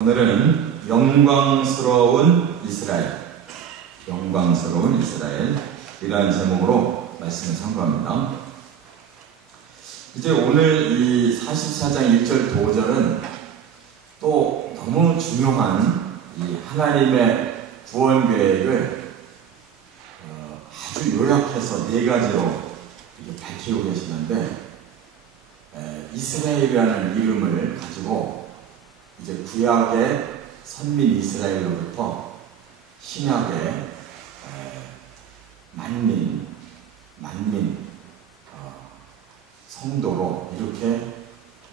오늘은 영광스러운 이스라엘, 영광스러운 이스라엘이라는 제목으로 말씀을 선고합니다. 이제 오늘 이 44장 1절 도절은 또 너무 중요한 이 하나님의 구원 계획을 아주 요약해서 네 가지로 이렇게 밝히고 계시는데, 이스라엘이라는 이름을 가지고 이제 구약의 선민 이스라엘로부터 신약의 만민 성도로 이렇게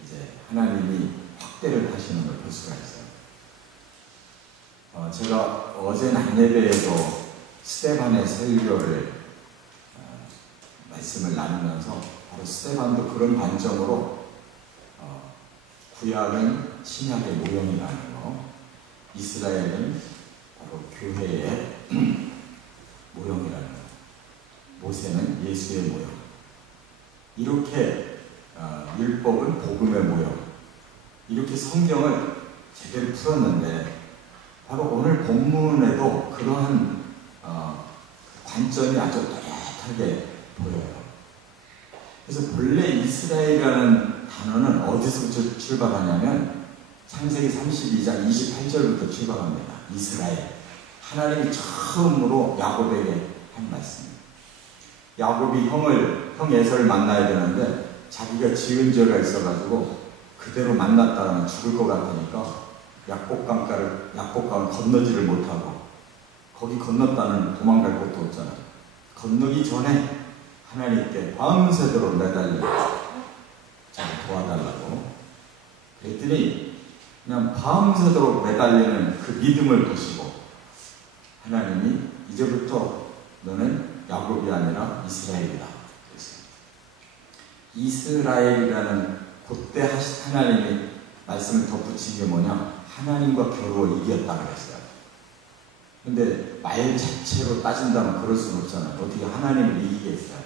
이제 하나님이 확대를 하시는 걸 볼 수가 있어요. 제가 어제 낮예배에도 스데반의 설교를 말씀을 나누면서 바로 스데반도 그런 관점으로 구약은 신약의 모형이라는 거, 이스라엘은 바로 교회의 모형이라는 거, 모세는 예수의 모형, 이렇게 율법은 복음의 모형, 이렇게 성경을 제대로 풀었는데 바로 오늘 본문에도 그러한 관점이 아주 또렷하게 보여요. 그래서 본래 이스라엘이라는 단어는 어디서부터 출발하냐면 창세기 32장 28절부터 출발합니다. 이스라엘, 하나님이 처음으로 야곱에게 한 말씀입니다. 야곱이 형 에서를 만나야 되는데 자기가 지은 죄가 있어가지고 그대로 만났다가는 죽을 것 같으니까 약복강을 건너지를 못하고, 거기 건넜다는 도망갈 곳도 없잖아요. 건너기 전에 하나님께 밤새도록 매달리고 잘 도와달라고 그랬더니 그냥 밤새도록 매달리는 그 믿음을 보시고 하나님이 이제부터 너는 야곱이 아니라 이스라엘이다 그랬어요. 이스라엘이라는 그때 하나님이 말씀을 덧붙인 게 뭐냐, 하나님과 겨루어 이겼다 그랬어요. 근데 말 자체로 따진다면 그럴 수는 없잖아요. 어떻게 하나님을 이기겠어요?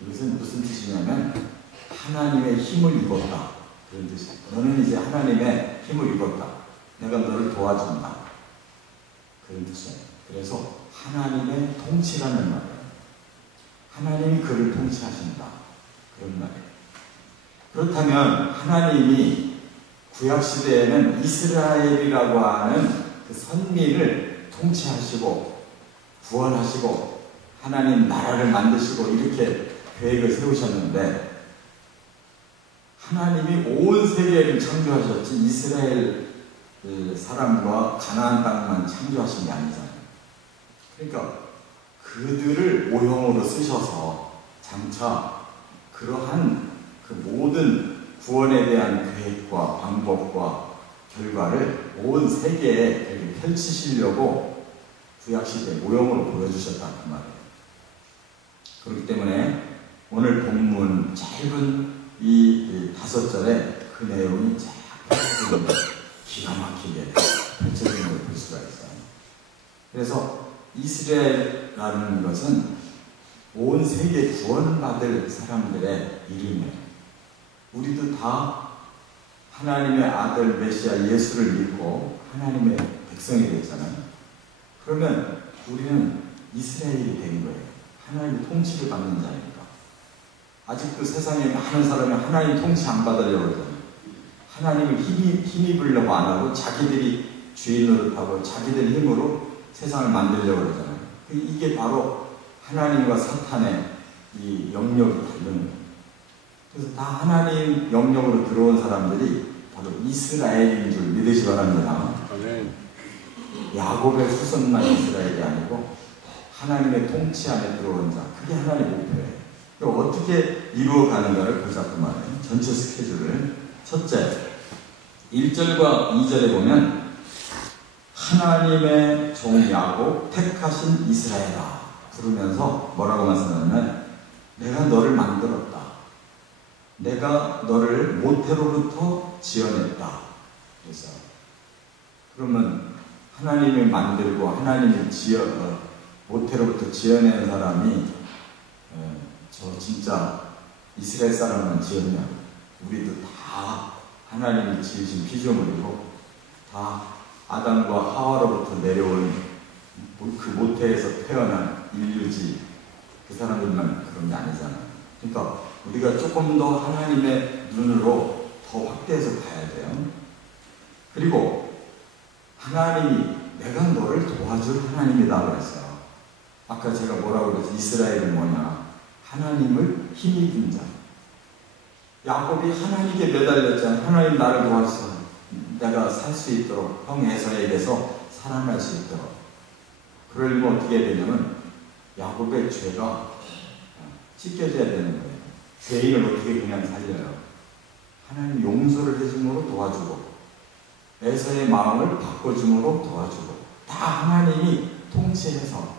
이것은 무슨 뜻이냐면 하나님의 힘을 입었다, 그런 뜻이에요. 너는 이제 하나님의 힘을 입었다, 내가 너를 도와준다, 그런 뜻이에요. 그래서 하나님의 통치라는 말이에요. 하나님이 그를 통치하신다, 그런 말이에요. 그렇다면 하나님이 구약시대에는 이스라엘이라고 하는 그 선민을 통치하시고 구원하시고 하나님 나라를 만드시고 이렇게 계획을 세우셨는데, 하나님이 온 세계를 창조하셨지 이스라엘 사람과 가나안 땅만 창조하신 게 아니잖아요. 그러니까 그들을 모형으로 쓰셔서 장차 그러한 그 모든 구원에 대한 계획과 방법과 결과를 온 세계에 이렇게 펼치시려고 구약시대 모형으로 보여주셨다 그 말이에요. 그렇기 때문에 오늘 본문 짧은 이 5절에 그 내용이 기가 막히게 펼쳐지는 걸 볼 수가 있어요. 그래서 이스라엘이라는 것은 온 세계 구원받을 사람들의 이름이에요. 우리도 다 하나님의 아들 메시아 예수를 믿고 하나님의 백성이 됐잖아요. 그러면 우리는 이스라엘이 된 거예요. 하나님의 통치를 받는 자니까. 아직도 세상에 많은 사람이 하나님 통치 안 받으려고 그러잖아요. 하나님을 힘입으려고 안 하고 자기들이 주인 노릇하고 자기들 힘으로 세상을 만들려고 그러잖아요. 이게 바로 하나님과 사탄의 이 영역이 다른 거예요. 그래서 다 하나님 영역으로 들어온 사람들이 바로 이스라엘인 줄 믿으시 바랍니다. 아멘. 야곱의 후손만 이스라엘이 아니고 하나님의 통치 안에 들어온 자, 그게 하나님의 목표예요. 어떻게 이루어가는가를 보자고 말해요. 전체 스케줄을. 첫째, 1절과 2절에 보면 하나님의 종 야곱 택하신 이스라엘아 부르면서 뭐라고 말씀하냐면 내가 너를 만들었다, 내가 너를 모태로부터 지어냈다. 그래서 그러면 하나님이 만들고 하나님이 모태로부터 지어낸 사람이 저 진짜 이스라엘 사람만 지었냐? 우리도 다 하나님이 지으신 피조물이고 아담과 하와로부터 내려온 그 모태에서 태어난 인류지 그 사람들만 그런 게 아니잖아요. 그러니까 우리가 조금 더 하나님의 눈으로 더 확대해서 봐야 돼요. 그리고 하나님이 내가 너를 도와줄 하나님이다 그랬어요. 아까 제가 뭐라고 그랬어요? 이스라엘은 뭐냐? 하나님을 힘입은 자. 야곱이 하나님께 매달렸잖아요. 하나님 나를 도와주세요. 내가 살 수 있도록, 형 에서에게서 살아날 수 있도록. 그러려면 어떻게 해야 되냐면 야곱의 죄가 씻겨져야 되는 거예요. 죄인을 어떻게 그냥 살려요? 하나님 용서를 해줌으로 도와주고 에서의 마음을 바꿔줌으로 도와주고 다 하나님이 통치해서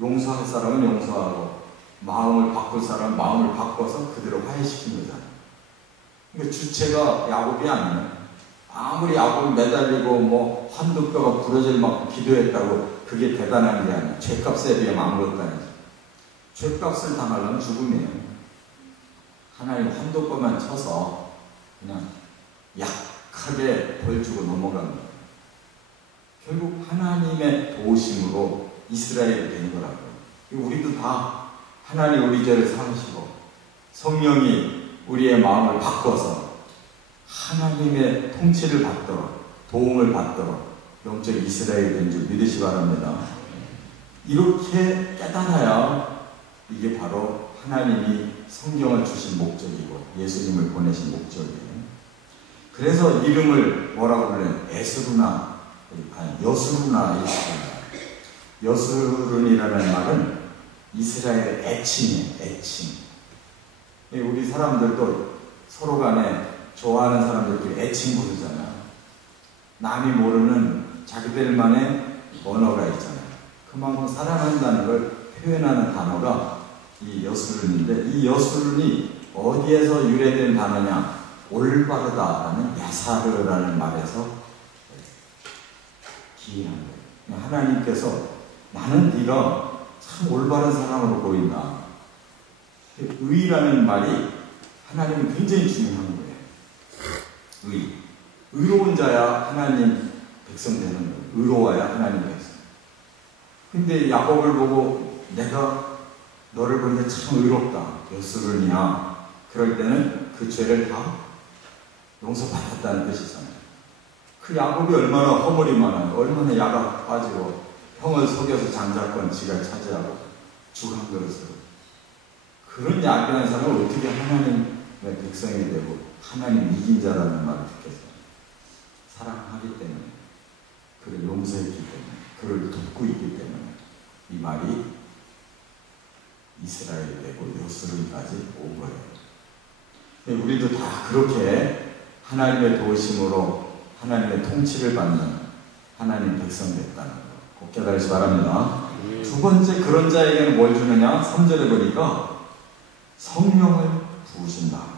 용서할 사람은 용서하고 마음을 바꿀 사람은 마음을 바꿔서 그대로 화해시킨 거잖아요. 그러니까 주체가 야곱이 아니에요. 아무리 야곱이 매달리고 뭐 한두 뼈가 부러질 만큼 기도했다고 그게 대단한 게 아니에요. 죄값에 비하면 아무것도 아니죠. 죄값을 당하려면 죽음이에요. 하나님 한두 뼈만 쳐서 그냥 약하게 벌 주고 넘어갑니다. 결국 하나님의 도우심으로 이스라엘이 된 거라고요. 우리도 다 하나님 우리 죄를 사하시고 성령이 우리의 마음을 바꿔서 하나님의 통치를 받도록 도움을 받도록 영적 이스라엘이 된 줄 믿으시 바랍니다. 이렇게 깨달아야 이게 바로 하나님이 성경을 주신 목적이고 예수님을 보내신 목적이에요. 그래서 이름을 뭐라고 불러요? 에스루나, 아니 여수루나 이렇게 불러요. 여수룬이라는 말은 이스라엘의 애칭이에요. 애칭. 우리 사람들도 서로 간에 좋아하는 사람들끼리 애칭 부르잖아요. 남이 모르는 자기들만의 언어가 있잖아요. 그만큼 사랑한다는 걸 표현하는 단어가 이 여수룬인데 이 여수룬이 어디에서 유래된 단어냐? 올바르다라는 야사르라는 말에서 기인한 거예요. 하나님께서 나는 네가 참 올바른 사람으로 보인다. 의라는 말이 하나님은 굉장히 중요한 거예요. 의. 의로운 자야 하나님 백성 되는 거예요. 의로워야 하나님 백성. 근데 야곱을 보고 내가 너를 보니까 참 의롭다. 여수르니야. 그럴 때는 그 죄를 다 용서받았다는 뜻이잖아요. 그 야곱이 얼마나 허물이 많아요. 얼마나 야가 빠지고 형을 속여서 장자권 지가 차지하고 죽은 그릇으로. 그런 야비한 사람을 어떻게 하나님의 백성이 되고 하나님 이긴 자라는 말을 듣겠어요. 사랑하기 때문에, 그를 용서했기 때문에, 그를 돕고 있기 때문에 이 말이 이스라엘이 되고 여수르까지 온 거예요. 우리도 다 그렇게 하나님의 도우심으로 하나님의 통치를 받는 하나님 백성 됐다는 거 꼭 깨달으시 바랍니다. 두 번째 그런 자에게는 뭘 주느냐? 3절에 보니까 성령을 부으신다.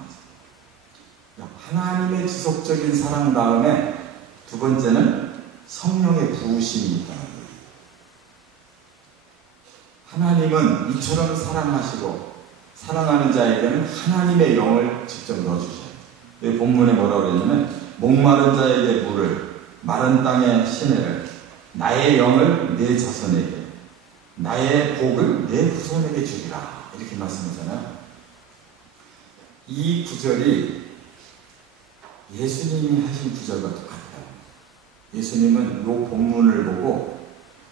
하나님의 지속적인 사랑 다음에 두 번째는 성령의 부으심이 있다는 거예요. 하나님은 이처럼 사랑하시고 사랑하는 자에게는 하나님의 영을 직접 넣어주셔요. 여기 본문에 뭐라고 그랬냐면 목마른 자에게 물을 마른 땅에 시내를 나의 영을 내 자손에게 나의 복을 내 후손에게 주리라 이렇게 말씀하잖아요. 이 구절이 예수님이 하신 구절과 똑같아요. 예수님은 이 본문을 보고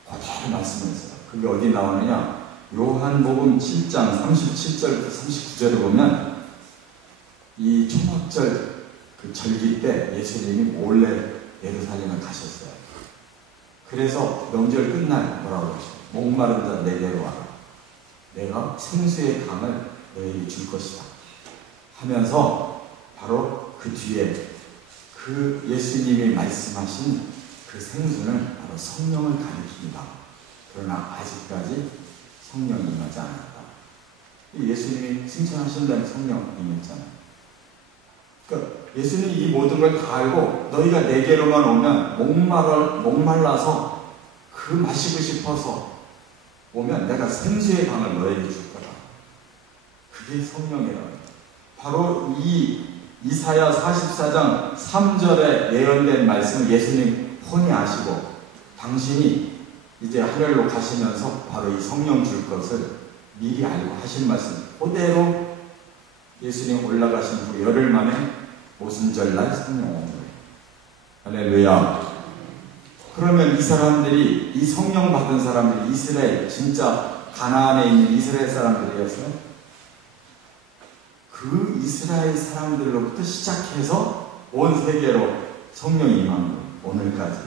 그대로 말씀하셨어요. 그게 어디 나오느냐? 요한복음 7장 37절부터 39절을 보면 이 초막절 그 절기 때 예수님이 몰래 예루살렘을 가셨어요. 그래서 명절 끝날 뭐라고 그러죠? 목마른 자 내게로 와라. 내가 생수의 강을 너에게 줄 것이다. 하면서 바로 그 뒤에 그 예수님이 말씀하신 그 생수는 바로 성령을 가리킵니다. 그러나 아직까지 성령이 임하지 않았다. 예수님이 칭찬하신 다음에 성령 임했잖아요. 그러니까 예수님이 이 모든 걸 다 알고 너희가 내게로만 오면 목말라서 그 마시고 싶어서 오면 내가 생수의 강을 너에게 줄 거다. 그게 성령이라고. 바로 이 이사야 44장 3절에 예언된 말씀을 예수님 훤히 아시고 당신이 이제 하늘로 가시면서 바로 이 성령 줄 것을 미리 알고 하신 말씀 그대로 예수님 올라가신 후 열흘 만에 오순절날 성령 온 거예요. 할렐루야. 그러면 이 사람들이, 이 성령 받은 사람들이 이스라엘, 진짜 가나안에 있는 이스라엘 사람들이었어요. 그 이스라엘 사람들로부터 시작해서 온 세계로 성령이 임한 거예요. 오늘까지,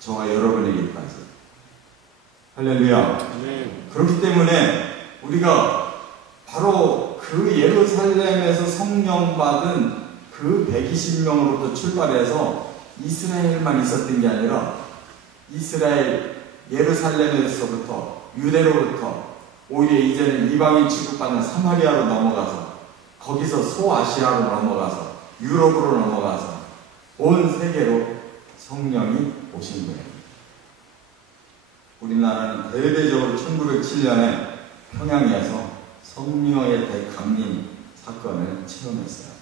저와 여러분에게까지. 할렐루야. 네. 그렇기 때문에 우리가 바로 그 예루살렘에서 성령 받은 그 120명으로부터 출발해서 이스라엘만 있었던 게 아니라 이스라엘 예루살렘에서부터 유대로부터 오히려 이제는 이방인 취급받는 사마리아로 넘어가서 거기서 소아시아로 넘어가서 유럽으로 넘어가서 온 세계로 성령이 오신 거예요. 우리나라는 대대적으로 1907년에 평양에서 성령의 대강림 사건을 체험했어요.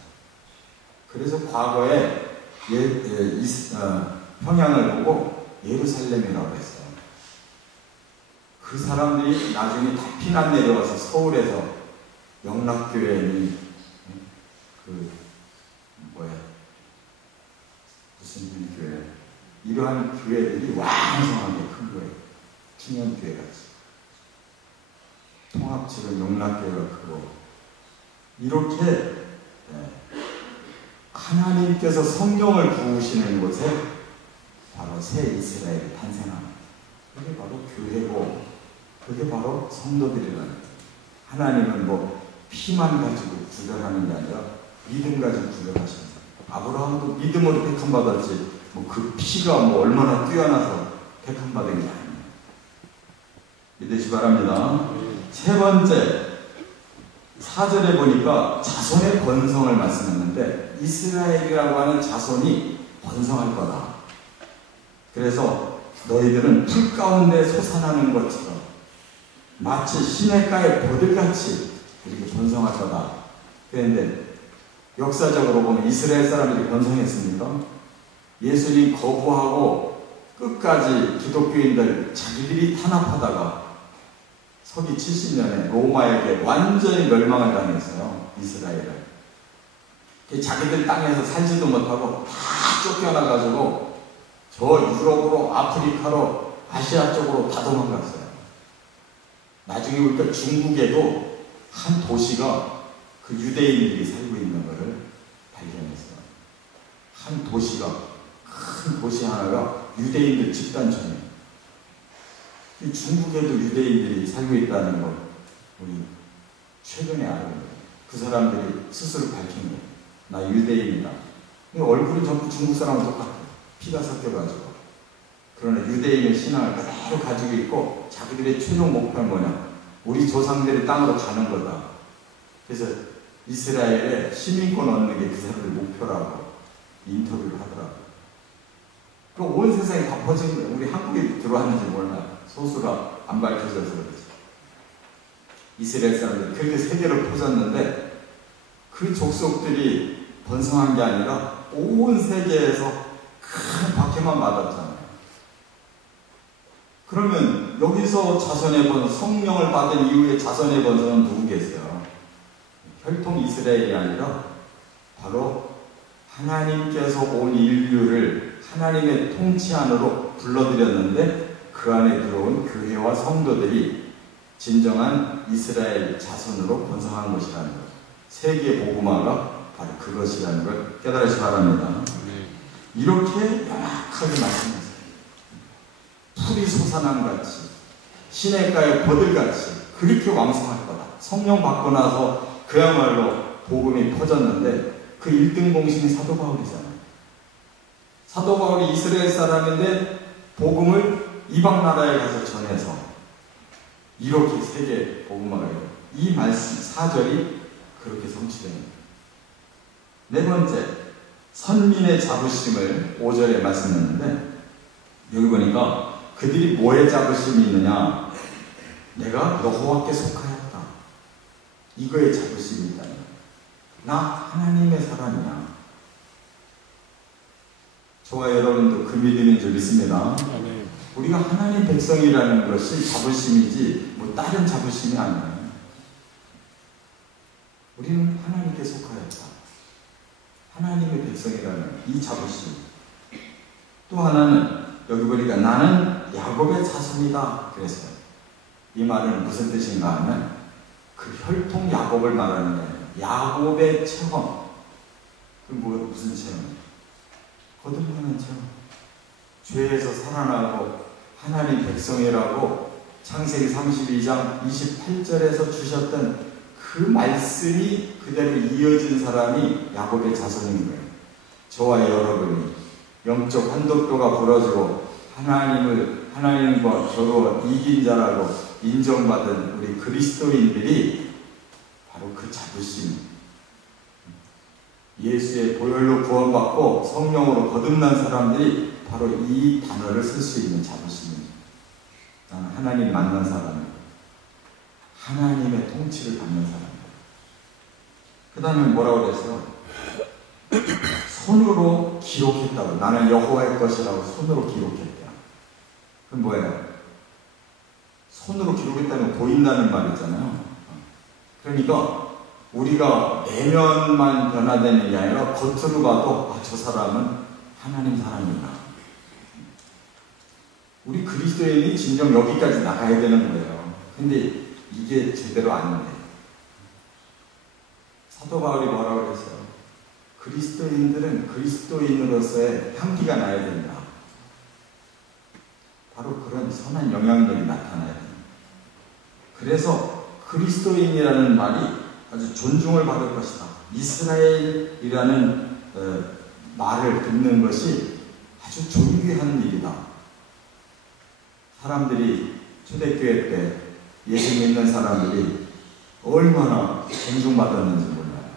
그래서 과거에 평양을 보고 예루살렘이라고 했어요. 그 사람들이 나중에 다 피난 내려와서 서울에서 영락교회니 무슨 교회, 이러한 교회들이 왕성하게 큰 거예요. 청년교회같이. 통합지금 영락교회가 크고 이렇게 하나님께서 성령을 부으시는 곳에 바로 새 이스라엘이 탄생합니다. 그게 바로 교회고 그게 바로 성도들이라는. 하나님은 뭐 피만 가지고 구별하는 게 아니라 믿음 가지고 구별하십니다. 아브라함도 믿음으로 택함받았지 뭐 그 피가 뭐 얼마나 뛰어나서 택함받은 게 아닙니다. 믿으시 바랍니다. 세 번째, 4절에 보니까 자손의 번성을 말씀했는데 이스라엘이라고 하는 자손이 번성할 거다. 그래서 너희들은 풀 가운데 솟아나는 것처럼 마치 시냇가의 버들같이 이렇게 번성할 거다. 그런데 역사적으로 보면 이스라엘 사람들이 번성했습니까? 예수님 거부하고 끝까지 기독교인들 자기들이 탄압하다가 서기 70년에 로마에게 완전히 멸망을 당했어요. 이스라엘을. 자기들 땅에서 살지도 못하고 다 쫓겨나가지고 저 유럽으로, 아프리카로, 아시아 쪽으로 다 도망갔어요. 나중에 우리가 중국에도 한 도시가 그 유대인들이 살고 있는 것을 발견했어요. 한 도시가, 큰 도시 하나가 유대인들 집단촌이에요. 중국에도 유대인들이 살고 있다는 걸 우리 최근에 알아요. 그 사람들이 스스로 밝힌 거예요. 나 유대인이다. 얼굴은 전부 중국 사람은 똑같아요. 피가 섞여가지고. 그러나 유대인의 신앙을 그대로 가지고 있고 자기들의 최종 목표는 뭐냐? 우리 조상들의 땅으로 가는 거다. 그래서 이스라엘에 시민권 얻는 게 그 사람들 목표라고 인터뷰를 하더라고요. 온 세상에 다 퍼진 거예요. 우리 한국에 들어왔는지 몰라요. 소수가 안 밝혀져서 그렇지. 이스라엘 사람들이 그렇게 세계로 퍼졌는데 그 족속들이 번성한 게 아니라 온 세계에서 큰 박해만 받았잖아요. 그러면 여기서 자손의 번성, 성령을 받은 이후에 자손의 번성은 누구겠어요? 혈통 이스라엘이 아니라 바로 하나님께서 온 인류를 하나님의 통치 안으로 불러들였는데 그 안에 들어온 교회와 성도들이 진정한 이스라엘 자손으로 번성한 것이라는 것. 세계 복음화가 바로 그것이라는 걸 깨달으시 바랍니다. 이렇게 명확하게 말씀하세요. 풀이 솟아난 같이 시냇가의 버들같이 그렇게 왕성할 거다. 성령 받고 나서 그야말로 복음이 퍼졌는데 그 1등 공신이 사도 바울이잖아요. 사도 바울이 이스라엘 사람인데 복음을 이방 나라에 가서 전해서 이렇게 세계 복음화가 돼요. 이 말씀 4절이 그렇게 성취됩니다. 네 번째, 선민의 자부심을 5절에 말씀했는데 여기 보니까 그들이 뭐에 자부심이 있느냐? 내가 여호와께 속하였다. 이거에 자부심이 있다는 거예요. 나 하나님의 사람이야. 저와 여러분도 그 믿음인 줄 믿습니다. 아멘. 우리가 하나님 백성이라는 것이 자부심이지 뭐 다른 자부심이 아니에요. 우리는 하나님께 속하였다. 하나님의 백성이라는 이 자부심. 또 하나는 여기 보니까 나는 야곱의 자손이다 그랬어요. 이 말은 무슨 뜻인가 하면 그 혈통 야곱을 말하는 거예요. 야곱의 체험. 그 무슨 체험? 거듭나는 체험. 죄에서 살아나고 하나님 백성이라고 창세기 32장 28절에서 주셨던 그 말씀이 그대로 이어진 사람이 야곱의 자손인 거예요. 저와 여러분이 영적 한독도가 부러지고 하나님과 겨루어 이긴 자라고 인정받은 우리 그리스도인들이 바로 그 자부심, 예수의 보혈로 구원받고 성령으로 거듭난 사람들이 바로 이 단어를 쓸 수 있는 자부심입니다. 나는 하나님 만난 사람이고 하나님의 통치를 받는 사람이고, 그 다음에 뭐라고 그랬어요? 손으로 기록했다고. 나는 여호와의 것이라고 손으로 기록했대요. 그럼 뭐예요? 손으로 기록했다는 건 보인다는 말이잖아요. 그러니까 우리가 내면만 변화되는 게 아니라 겉으로 봐도 저 사람은 하나님 사람이구나. 우리 그리스도인이 진정 여기까지 나가야 되는 거예요. 근데 이게 제대로 안 돼. 사도 바울이 뭐라고 그랬어요? 그리스도인들은 그리스도인으로서의 향기가 나야 된다. 바로 그런 선한 영향력이 나타나야 된다. 그래서 그리스도인이라는 말이 아주 존중을 받을 것이다. 이스라엘이라는 말을 듣는 것이 아주 존귀한 일이다. 사람들이 초대교회 때 예수 믿는 사람들이 얼마나 존중받았는지 몰라요.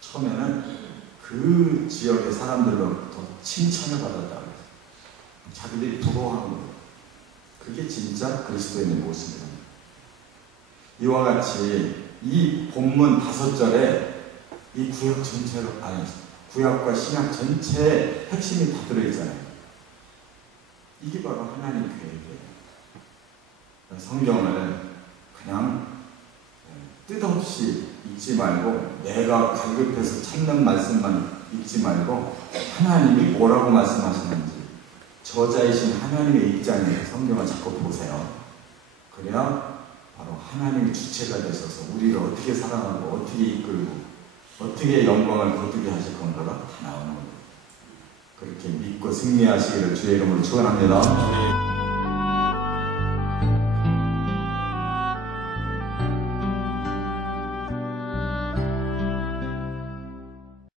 처음에는 그 지역의 사람들로부터 칭찬을 받았다고 해요. 자기들이 부러워하는 거예요. 그게 진짜 그리스도인의 모습입니다. 이와 같이 이 본문 5절에 이 구약 전체로, 구약과 신약 전체의 핵심이 다 들어있잖아요. 이게 바로 하나님 계획이에요. 성경을 그냥 뜻없이 읽지 말고 내가 갈급해서 찾는 말씀만 읽지 말고 하나님이 뭐라고 말씀하시는지 저자이신 하나님의 입장에서 성경을 자꾸 보세요. 그래야 바로 하나님의 주체가 되셔서 우리를 어떻게 사랑하고 어떻게 이끌고 어떻게 영광을 거두게 하실 건가가 다 나오는 거예요. 그렇게 믿고 승리하시기를 주의 이름으로 축원합니다.